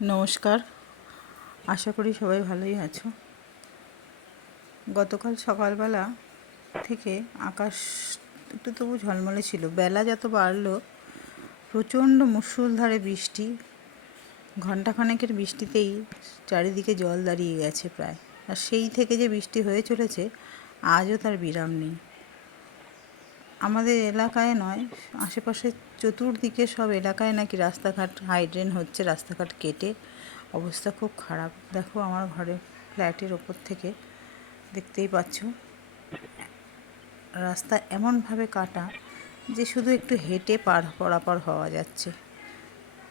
নমস্কার, আশা করি সবাই ভালোই আছো। গতকাল সকালবেলা থেকে আকাশ একটু তবু ঝলমলে ছিল। বেলা যত বাড়লো প্রচণ্ড মুষলধারে বৃষ্টি, ঘণ্টাখানেকের বৃষ্টিতেই চারিদিকে জল দাঁড়িয়ে গেছে প্রায়। আর সেই থেকে যে বৃষ্টি হয়ে চলেছে আজও তার বিরাম নেই। আমাদের এলাকায় নয়, আশেপাশে চতুর্দিকে সব এলাকায় নাকি রাস্তাঘাট হাইড্রেন হচ্ছে, রাস্তাঘাট কেটে অবস্থা খুব খারাপ। দেখো আমার ঘরের ফ্ল্যাটের ওপর থেকে দেখতেই পাচ্ছ রাস্তা এমনভাবে কাটা যে শুধু একটু হেঁটে পারাপার হওয়া যাচ্ছে।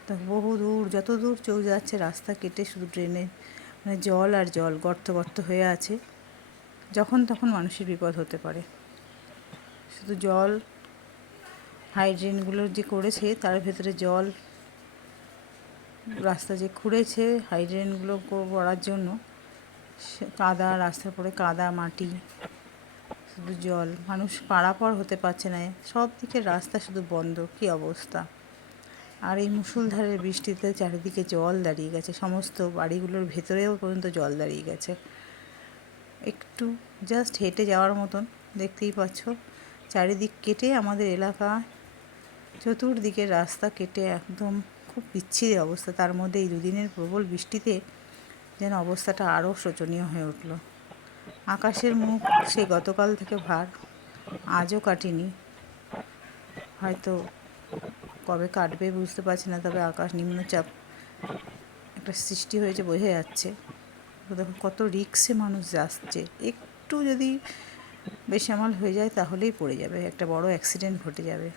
তো বহু দূর, যত দূর চোখ যাচ্ছে রাস্তা কেটে শুধু ড্রেনে জল আর জল, গর্ত গর্ত হয়ে আছে। যখন তখন মানুষের বিপদ হতে পারে। শুধু জল, হাইড্রেনগুলো যে করেছে তার ভেতরে জল, রাস্তা যে খুঁড়েছে হাইড্রেনগুলো করার জন্য, কাদা, রাস্তার পরে কাদা মাটি, শুধু জল, মানুষ পারাপার হতে পারছে না। সব দিকে রাস্তা শুধু বন্ধ, কী অবস্থা। আর এই মুষলধারে বৃষ্টিতে চারিদিকে জল দাঁড়িয়ে গেছে, সমস্ত বাড়িগুলোর ভেতরেও পর্যন্ত জল দাঁড়িয়ে গেছে। একটু জাস্ট হেঁটে যাওয়ার মতন, দেখতেই পাচ্ছ চারিদিক কেটে আমাদের এলাকা চতুর্দিকে রাস্তা কেটে একদম খুব বিচ্ছিরি অবস্থা। তার মধ্যে এই দুদিনের প্রবল বৃষ্টিতে যেন অবস্থাটা আরও শোচনীয় হয়ে উঠল। আকাশের মুখ সেই গতকাল থেকে ভার, আজও কাটেনি। হয়তো কবে কাটবে বুঝতে পারছি না, তবে আকাশ নিম্নচাপ একটা সৃষ্টি হয়েছে বোঝা যাচ্ছে। দেখো কত রিক্সে মানুষ যাচ্ছে, একটু যদি বেসামাল হয়ে যায় তাহলেই পড়ে যাবে, একটা বড় অ্যাক্সিডেন্ট ঘটে যাবে।